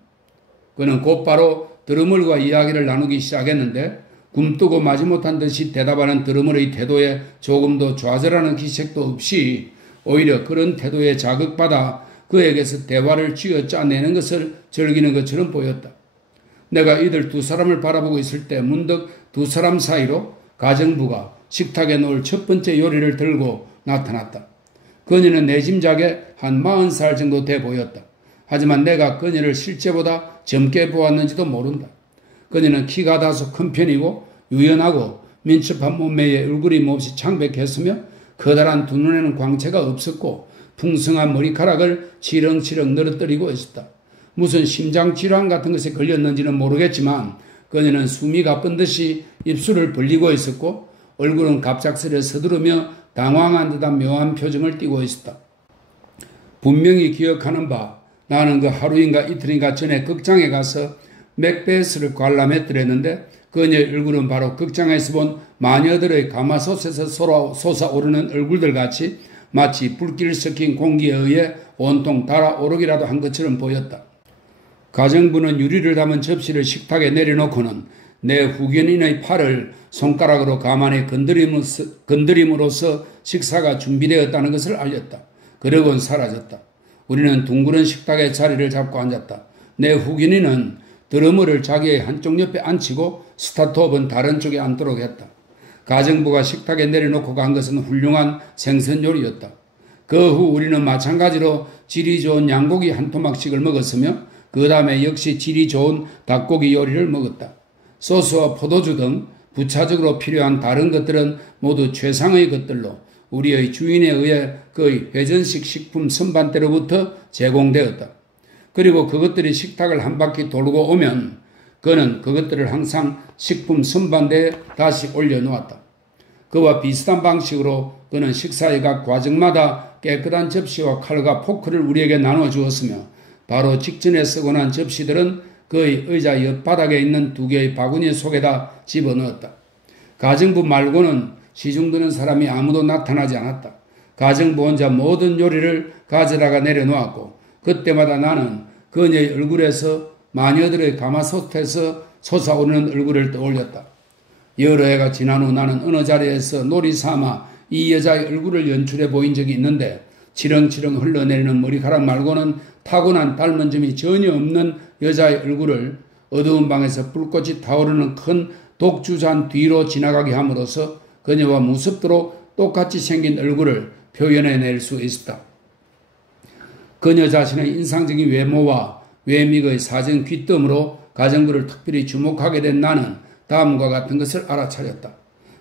그는 곧바로 드러머과 이야기를 나누기 시작했는데 굼뜨고 마지못한 듯이 대답하는 드러머의 태도에 조금도 좌절하는 기색도 없이 오히려 그런 태도에 자극받아 그에게서 대화를 쥐어짜내는 것을 즐기는 것처럼 보였다. 내가 이들 2사람을 바라보고 있을 때 문득 2사람 사이로 가정부가 식탁에 놓을 첫 번째 요리를 들고 나타났다. 그녀는 내 짐작에 한 40살 정도 돼 보였다. 하지만 내가 그녀를 실제보다 젊게 보았는지도 모른다. 그녀는 키가 다소 큰 편이고 유연하고 민첩한 몸매에 얼굴이 몹시 창백했으며 커다란 두 눈에는 광채가 없었고 풍성한 머리카락을 치렁치렁 늘어뜨리고 있었다. 무슨 심장질환 같은 것에 걸렸는지는 모르겠지만 그녀는 숨이 가쁜 듯이 입술을 벌리고 있었고 얼굴은 갑작스레 서두르며 당황한 듯한 묘한 표정을 띠고 있었다. 분명히 기억하는 바 나는 그 하루인가 이틀인가 전에 극장에 가서 맥베스를 관람했더랬는데 그녀의 얼굴은 바로 극장에서 본 마녀들의 가마솥에서 솟아오르는 얼굴들 같이 마치 불길 섞인 공기에 의해 온통 달아오르기라도 한 것처럼 보였다. 가정부는 유리를 담은 접시를 식탁에 내려놓고는 내 후견인의 팔을 손가락으로 가만히 건드림으로써 식사가 준비되었다는 것을 알렸다. 그러고는 사라졌다. 우리는 둥그런 식탁에 자리를 잡고 앉았다. 내 후견인은 드러머를 자기의 한쪽 옆에 앉히고 스타트업은 다른 쪽에 앉도록 했다. 가정부가 식탁에 내려놓고 간 것은 훌륭한 생선 요리였다. 그 후 우리는 마찬가지로 질이 좋은 양고기 한 토막씩을 먹었으며 그 다음에 역시 질이 좋은 닭고기 요리를 먹었다. 소스와 포도주 등 부차적으로 필요한 다른 것들은 모두 최상의 것들로 우리의 주인에 의해 거의 회전식 식품 선반대로부터 제공되었다. 그리고 그것들이 식탁을 한 바퀴 돌고 오면 그는 그것들을 항상 식품 선반대에 다시 올려놓았다. 그와 비슷한 방식으로 그는 식사의 각 과정마다 깨끗한 접시와 칼과 포크를 우리에게 나눠주었으며 바로 직전에 쓰고 난 접시들은 그의 의자 옆바닥에 있는 두 개의 바구니 속에다 집어넣었다. 가정부 말고는 시중드는 사람이 아무도 나타나지 않았다. 가정부 혼자 모든 요리를 가져다가 내려놓았고 그때마다 나는 그녀의 얼굴에서 마녀들의 가마솥에서 솟아오르는 얼굴을 떠올렸다. 여러 해가 지난 후 나는 어느 자리에서 놀이 삼아 이 여자의 얼굴을 연출해 보인 적이 있는데 치렁치렁 흘러내리는 머리카락 말고는 타고난 닮은 점이 전혀 없는 여자의 얼굴을 어두운 방에서 불꽃이 타오르는 큰 독주잔 뒤로 지나가게 함으로써 그녀와 무섭도록 똑같이 생긴 얼굴을 표현해낼 수 있었다. 그녀 자신의 인상적인 외모와 외미의 사정 귀뜸으로 가정부를 특별히 주목하게 된 나는 다음과 같은 것을 알아차렸다.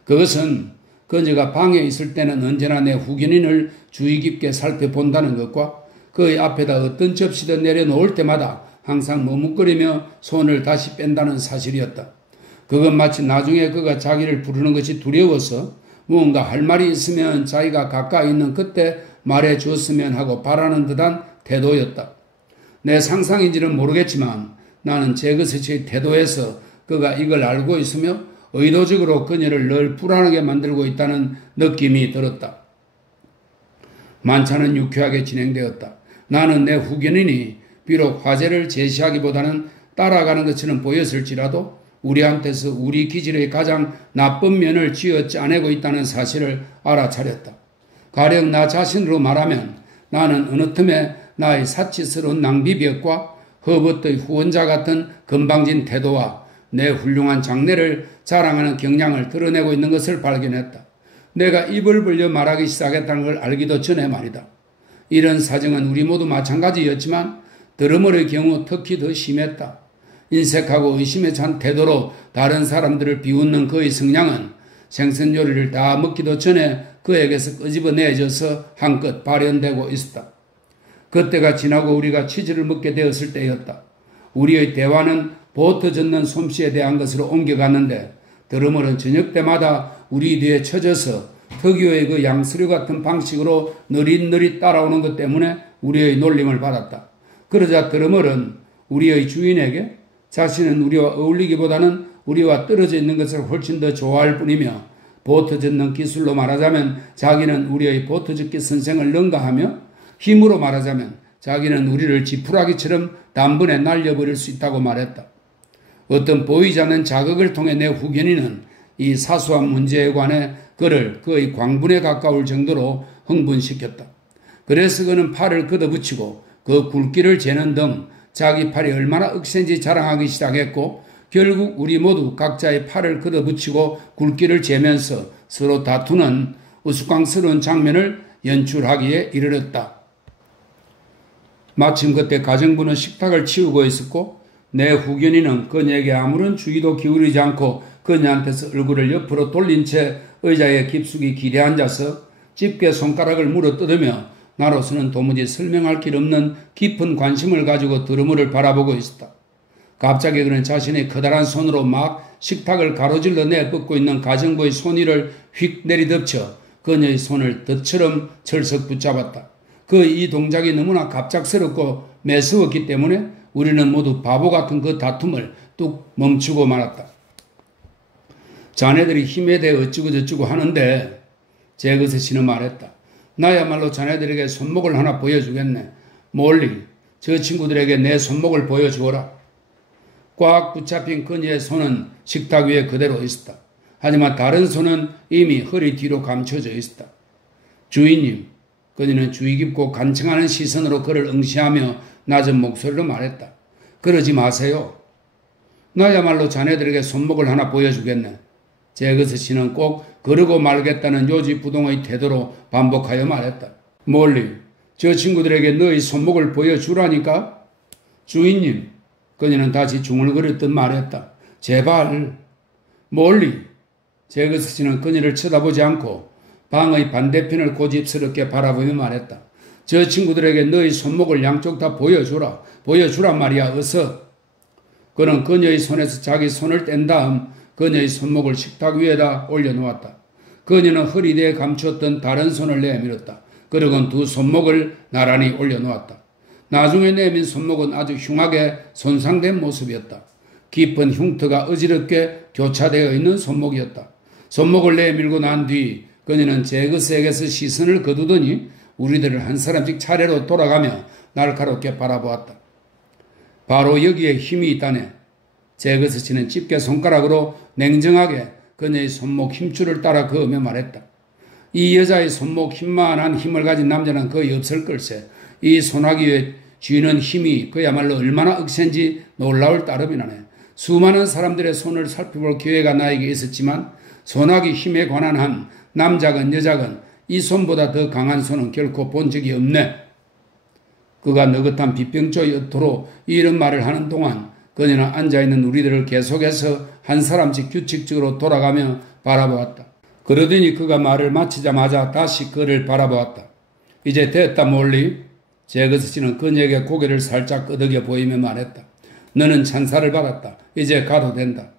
그것은 그녀가 방에 있을 때는 언제나 내 후견인을 주의 깊게 살펴본다는 것과 그의 앞에다 어떤 접시도 내려놓을 때마다 항상 머뭇거리며 손을 다시 뺀다는 사실이었다. 그건 마치 나중에 그가 자기를 부르는 것이 두려워서 무언가 할 말이 있으면 자기가 가까이 있는 그때 말해 주었으면 하고 바라는 듯한 태도였다. 내 상상인지는 모르겠지만 나는 제 것의 태도에서 그가 이걸 알고 있으며 의도적으로 그녀를 늘 불안하게 만들고 있다는 느낌이 들었다. 만찬은 유쾌하게 진행되었다. 나는 내 후견인이 비록 화제를 제시하기보다는 따라가는 것처럼 보였을지라도 우리한테서 우리 기질의 가장 나쁜 면을 쥐어짜내고 있다는 사실을 알아차렸다. 가령 나 자신으로 말하면 나는 어느 틈에 나의 사치스러운 낭비벽과 허벗의 후원자 같은 건방진 태도와 내 훌륭한 장래를 자랑하는 경향을 드러내고 있는 것을 발견했다. 내가 입을 벌려 말하기 시작했다는 걸 알기도 전에 말이다. 이런 사정은 우리 모두 마찬가지였지만 드러머의 경우 특히 더 심했다. 인색하고 의심에 찬 태도로 다른 사람들을 비웃는 그의 성향은 생선 요리를 다 먹기도 전에 그에게서 끄집어내져서 한껏 발현되고 있었다. 그때가 지나고 우리가 치즈를 먹게 되었을 때였다. 우리의 대화는 보트 젓는 솜씨에 대한 것으로 옮겨갔는데 드러머는 저녁 때마다 우리 뒤에 쳐져서 특유의 그 양수류 같은 방식으로 느릿느릿 따라오는 것 때문에 우리의 놀림을 받았다. 그러자 드러머는 우리의 주인에게 자신은 우리와 어울리기보다는 우리와 떨어져 있는 것을 훨씬 더 좋아할 뿐이며 보트 젓는 기술로 말하자면 자기는 우리의 보트 젓기 선생을 능가하며 힘으로 말하자면 자기는 우리를 지푸라기처럼 단번에 날려버릴 수 있다고 말했다. 어떤 보이지 않는 자극을 통해 내 후견인은 이 사소한 문제에 관해 그를 그의 광분에 가까울 정도로 흥분시켰다. 그래서 그는 팔을 걷어붙이고 그 굵기를 재는 등 자기 팔이 얼마나 억센지 자랑하기 시작했고 결국 우리 모두 각자의 팔을 걷어붙이고 굵기를 재면서 서로 다투는 우스꽝스러운 장면을 연출하기에 이르렀다. 마침 그때 가정부는 식탁을 치우고 있었고 내 후견인은 그녀에게 아무런 주의도 기울이지 않고 그녀한테서 얼굴을 옆으로 돌린 채 의자에 깊숙이 기대 앉아서 집게 손가락을 물어뜯으며 나로서는 도무지 설명할 길 없는 깊은 관심을 가지고 드러머를 바라보고 있었다. 갑자기 그는 자신의 커다란 손으로 막 식탁을 가로질러 내뻗고 있는 가정부의 손위를 휙 내리덮쳐 그녀의 손을 덫처럼 철썩 붙잡았다. 그 이 동작이 너무나 갑작스럽고 매서웠기 때문에 우리는 모두 바보 같은 그 다툼을 뚝 멈추고 말았다. 자네들이 힘에 대해 어쩌고 저쩌고 하는데 제거스 씨는 말했다. 나야말로 자네들에게 손목을 하나 보여주겠네. 몰리, 저 친구들에게 내 손목을 보여주어라. 꽉 붙잡힌 그녀의 손은 식탁 위에 그대로 있었다. 하지만 다른 손은 이미 허리 뒤로 감춰져 있었다. 주인님, 그녀는 주의 깊고 간청하는 시선으로 그를 응시하며 낮은 목소리로 말했다. 그러지 마세요. 나야말로 자네들에게 손목을 하나 보여주겠네. 제거스 씨는 꼭 그러고 말겠다는 요지부동의 태도로 반복하여 말했다. 몰리, 저 친구들에게 너의 손목을 보여주라니까? 주인님, 그녀는 다시 중얼거렸듯 말했다. 제발. 몰리. 제거스 씨는 그녀를 쳐다보지 않고 방의 반대편을 고집스럽게 바라보며 말했다. 저 친구들에게 너의 손목을 양쪽 다 보여주라. 보여주란 말이야. 어서. 그는 그녀의 손에서 자기 손을 뗀 다음 그녀의 손목을 식탁 위에다 올려놓았다. 그녀는 허리대에 감추었던 다른 손을 내밀었다. 그러곤 두 손목을 나란히 올려놓았다. 나중에 내민 손목은 아주 흉하게 손상된 모습이었다. 깊은 흉터가 어지럽게 교차되어 있는 손목이었다. 손목을 내밀고 난 뒤 그녀는 제거스에게서 시선을 거두더니 우리들을 한 사람씩 차례로 돌아가며 날카롭게 바라보았다. 바로 여기에 힘이 있다네. 제거스 씨는 집게 손가락으로 냉정하게 그녀의 손목 힘줄을 따라 그으며 말했다. 이 여자의 손목 힘만한 힘을 가진 남자는 거의 없을 걸세. 이 소나기에 쥐는 힘이 그야말로 얼마나 억센지 놀라울 따름이 나네. 수많은 사람들의 손을 살펴볼 기회가 나에게 있었지만 소나기 힘에 관한 한 남자건 여자건 이 손보다 더 강한 손은 결코 본 적이 없네. 그가 느긋한 빗병조의 이런 말을 하는 동안 그녀는 앉아있는 우리들을 계속해서 한 사람씩 규칙적으로 돌아가며 바라보았다. 그러더니 그가 말을 마치자마자 다시 그를 바라보았다. 이제 됐다 몰리. 제거스 씨는 그녀에게 고개를 살짝 끄덕여 보이며 말했다. 너는 찬사를 받았다. 이제 가도 된다.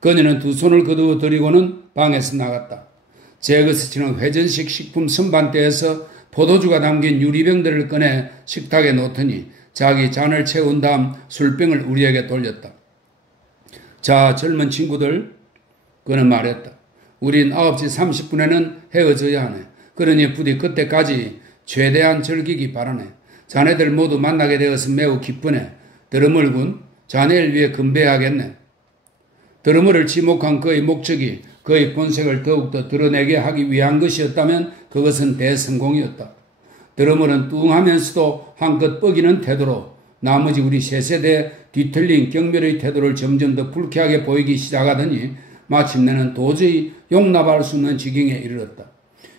그녀는 두 손을 거두어 들이고는 방에서 나갔다. 제거스 씨는 회전식 식품 선반대에서 포도주가 담긴 유리병들을 꺼내 식탁에 놓더니 자기 잔을 채운 다음 술병을 우리에게 돌렸다. 자, 젊은 친구들, 그는 말했다. 우린 9시 30분에는 헤어져야 하네. 그러니 부디 그때까지 최대한 즐기기 바라네. 자네들 모두 만나게 되어서 매우 기쁘네. 드러멀군, 자네를 위해 건배하겠네. 드러멀을 지목한 그의 목적이 그의 본색을 더욱더 드러내게 하기 위한 것이었다면 그것은 대성공이었다. 드러멀은 뚱하면서도 한껏 뻐기는 태도로 나머지 우리 세 세대 뒤틀린 경멸의 태도를 점점 더 불쾌하게 보이기 시작하더니 마침내는 도저히 용납할 수 없는 지경에 이르렀다.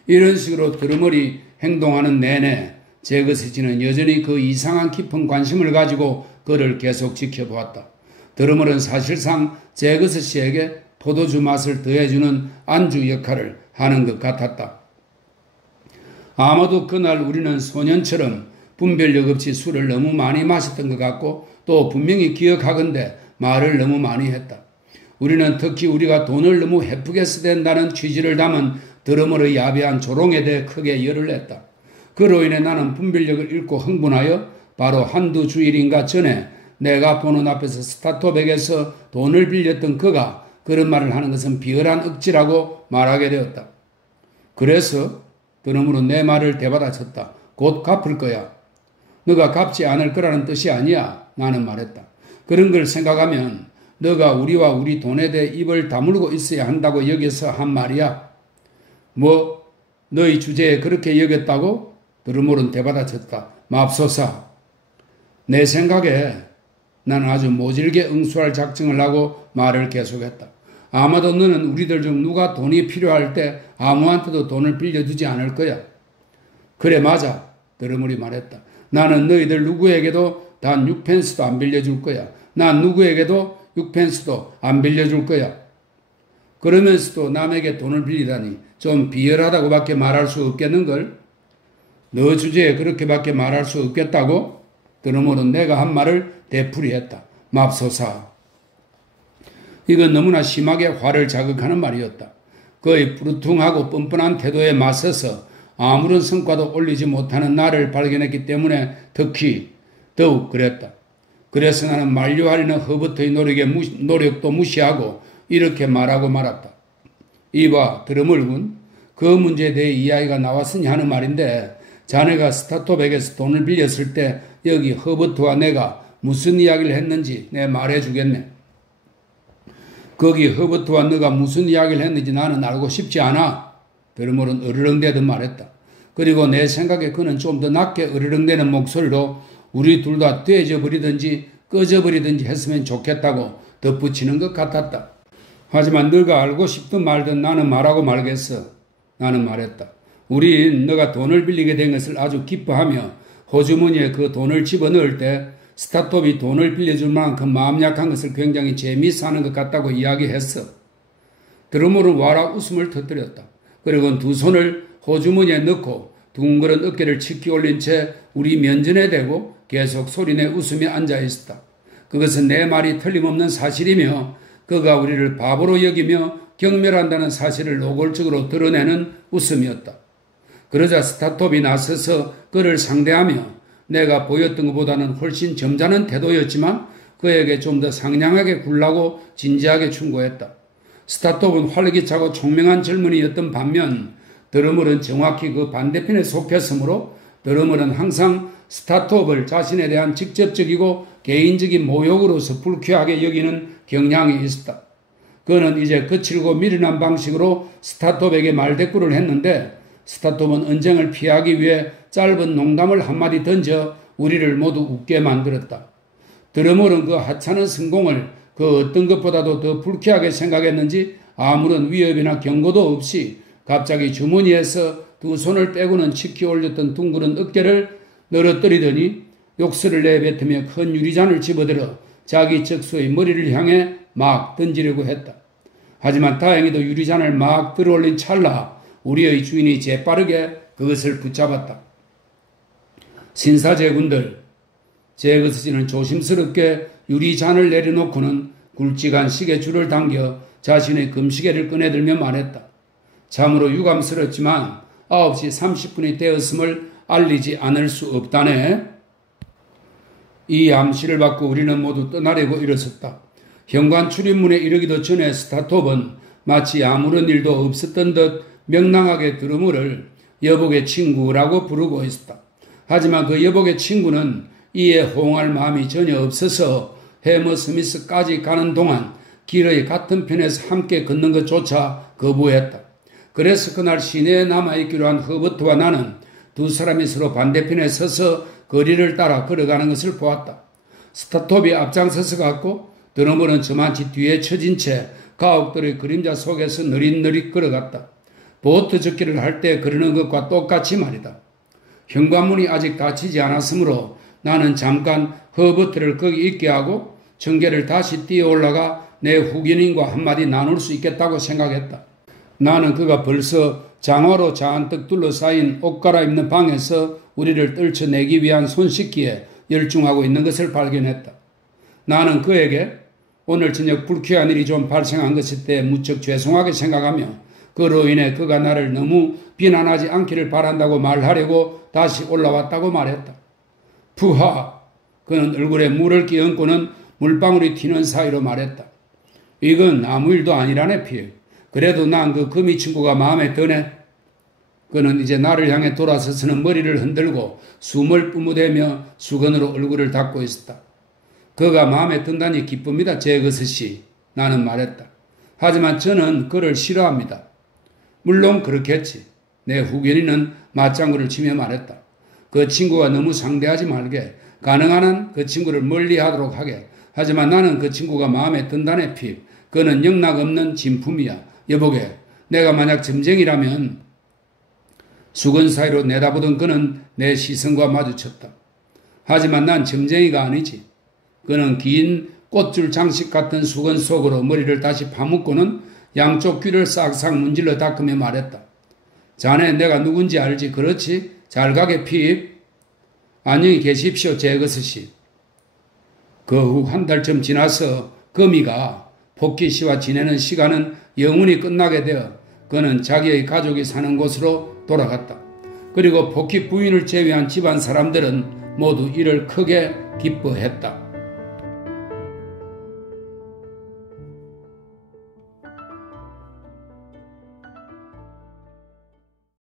이런 식으로 드러멀이 행동하는 내내 제거스 씨는 여전히 그 이상한 깊은 관심을 가지고 그를 계속 지켜보았다. 드러멀은 사실상 제거스 씨에게 포도주 맛을 더해주는 안주 역할을 하는 것 같았다. 아마도 그날 우리는 소년처럼 분별력 없이 술을 너무 많이 마셨던 것 같고 또 분명히 기억하건대 말을 너무 많이 했다. 우리는 특히 우리가 돈을 너무 헤프게 쓰댄다는 취지를 담은 드러멀의 야비한 조롱에 대해 크게 열을 냈다. 그로 인해 나는 분별력을 잃고 흥분하여 바로 한두 주일인가 전에 내가 보는 앞에서 스타터백에서 돈을 빌렸던 그가 그런 말을 하는 것은 비열한 억지라고 말하게 되었다. 그래서 드러멀은 내 말을 되받아쳤다. 곧 갚을 거야. 너가 갚지 않을 거라는 뜻이 아니야. 나는 말했다. 그런 걸 생각하면 너가 우리와 우리 돈에 대해 입을 다물고 있어야 한다고 여겨서 한 말이야. 뭐 너희 주제에 그렇게 여겼다고? 드러멀은 되받아쳤다. 맙소사. 내 생각에 나는 아주 모질게 응수할 작정을 하고 말을 계속했다. 아마도 너는 우리들 중 누가 돈이 필요할 때 아무한테도 돈을 빌려주지 않을 거야. 그래 맞아. 드러멀이 말했다. 나는 너희들 누구에게도 단 6펜스도 안 빌려줄 거야. 난 누구에게도 6펜스도 안 빌려줄 거야. 그러면서도 남에게 돈을 빌리다니 좀 비열하다고밖에 말할 수 없겠는걸? 너 주제에 그렇게밖에 말할 수 없겠다고? 그러므로 내가 한 말을 되풀이했다. 맙소사. 이건 너무나 심하게 화를 자극하는 말이었다. 그의 부르퉁하고 뻔뻔한 태도에 맞서서 아무런 성과도 올리지 못하는 나를 발견했기 때문에 특히 더욱 그랬다. 그래서 나는 만류하려는 허버트의 노력도 무시하고 이렇게 말하고 말았다. 이봐, 드러물군. 그 문제에 대해 이야기가 나왔으니 하는 말인데 자네가 스타톱에게서 돈을 빌렸을 때 여기 허버트와 내가 무슨 이야기를 했는지 내 말해주겠네. 거기 허버트와 너가 무슨 이야기를 했는지 나는 알고 싶지 않아. 드러물은 으르렁대듯 말했다. 그리고 내 생각에 그는 좀 더 낮게 으르렁대는 목소리로 우리 둘 다 떼져버리든지 꺼져버리든지 했으면 좋겠다고 덧붙이는 것 같았다. 하지만 너가 알고 싶든 말든 나는 말하고 말겠어. 나는 말했다. 우린 너가 돈을 빌리게 된 것을 아주 기뻐하며 호주머니에 그 돈을 집어넣을 때 스타톱이 돈을 빌려줄 만큼 마음 약한 것을 굉장히 재미있어 하는 것 같다고 이야기했어. 드러물은 와라 웃음을 터뜨렸다. 그리고 두 손을 호주머니에 넣고 둥그런 어깨를 치키 올린 채 우리 면전에 대고 계속 소리내 웃으며 앉아있었다. 그것은 내 말이 틀림없는 사실이며 그가 우리를 바보로 여기며 경멸한다는 사실을 노골적으로 드러내는 웃음이었다. 그러자 스타톱이 나서서 그를 상대하며 내가 보였던 것보다는 훨씬 점잖은 태도였지만 그에게 좀 더 상냥하게 굴라고 진지하게 충고했다. 스타톱은 활기차고 총명한 젊은이였던 반면 드러물은 정확히 그 반대편에 속했으므로 드러물은 항상 스타톱을 자신에 대한 직접적이고 개인적인 모욕으로서 불쾌하게 여기는 경향이 있었다. 그는 이제 거칠고 미련한 방식으로 스타톱에게 말대꾸를 했는데 스타톱은 언쟁을 피하기 위해 짧은 농담을 한마디 던져 우리를 모두 웃게 만들었다. 드러물은 그 하찮은 성공을 그 어떤 것보다도 더 불쾌하게 생각했는지 아무런 위협이나 경고도 없이 갑자기 주머니에서 두 손을 떼고는 치키 올렸던 둥그런 어깨를 늘어뜨리더니 욕설을 내뱉으며 큰 유리잔을 집어들어 자기 적수의 머리를 향해 막 던지려고 했다. 하지만 다행히도 유리잔을 막 들어올린 찰나 우리의 주인이 재빠르게 그것을 붙잡았다. 신사제군들, 제거스지는 조심스럽게 유리잔을 내려놓고는 굵직한 시계줄을 당겨 자신의 금시계를 꺼내들며 말했다. 참으로 유감스럽지만 9시 30분이 되었음을 알리지 않을 수 없다네. 이 암시를 받고 우리는 모두 떠나려고 일어섰다. 현관 출입문에 이르기도 전에 스타톱은 마치 아무런 일도 없었던 듯 명랑하게 드러물을 여복의 친구라고 부르고 있었다. 하지만 그 여복의 친구는 이에 호응할 마음이 전혀 없어서 해머 스미스까지 가는 동안 길의 같은 편에서 함께 걷는 것조차 거부했다. 그래서 그날 시내에 남아있기로 한 허버트와 나는 두 사람이 서로 반대편에 서서 거리를 따라 걸어가는 것을 보았다. 스타톱이 앞장서서 갔고 드러머는 저만치 뒤에 처진 채 가옥들의 그림자 속에서 느릿느릿 걸어갔다. 보트 젓기를 할 때 그러는 것과 똑같이 말이다. 현관문이 아직 닫히지 않았으므로 나는 잠깐 허버트를 거기 있게 하고 청계를 다시 뛰어 올라가 내 후견인과 한마디 나눌 수 있겠다고 생각했다. 나는 그가 벌써 장화로 잔뜩 둘러싸인 옷 갈아입는 방에서 우리를 떨쳐내기 위한 손 씻기에 열중하고 있는 것을 발견했다. 나는 그에게 오늘 저녁 불쾌한 일이 좀 발생한 것에 대해 무척 죄송하게 생각하며 그로 인해 그가 나를 너무 비난하지 않기를 바란다고 말하려고 다시 올라왔다고 말했다. 푸하! 그는 얼굴에 물을 끼얹고는 물방울이 튀는 사이로 말했다. 이건 아무 일도 아니라네, 피. 그래도 난 그 금이 친구가 마음에 드네. 그는 이제 나를 향해 돌아서서는 머리를 흔들고 숨을 뿜어대며 수건으로 얼굴을 닦고 있었다. 그가 마음에 든다니 기쁩니다, 제거스 씨. 나는 말했다. 하지만 저는 그를 싫어합니다. 물론 그렇겠지. 내 후견인은 맞장구를 치며 말했다. 그 친구가 너무 상대하지 말게. 가능한 한 그 친구를 멀리하도록 하게. 하지만 나는 그 친구가 마음에 든다네, 핍. 그는 영락없는 진품이야. 여보게, 내가 만약 점쟁이라면 수건 사이로 내다보던 그는 내 시선과 마주쳤다. 하지만 난 점쟁이가 아니지. 그는 긴 꽃줄 장식 같은 수건 속으로 머리를 다시 파묻고는 양쪽 귀를 싹싹 문질러 닦으며 말했다. 자네 내가 누군지 알지? 그렇지? 잘 가게 핍. 안녕히 계십시오 제거스씨. 그 후 한 달쯤 지나서 거미가 복희 씨와 지내는 시간은 영원히 끝나게 되어 그는 자기의 가족이 사는 곳으로 돌아갔다. 그리고 복희 부인을 제외한 집안 사람들은 모두 이를 크게 기뻐했다.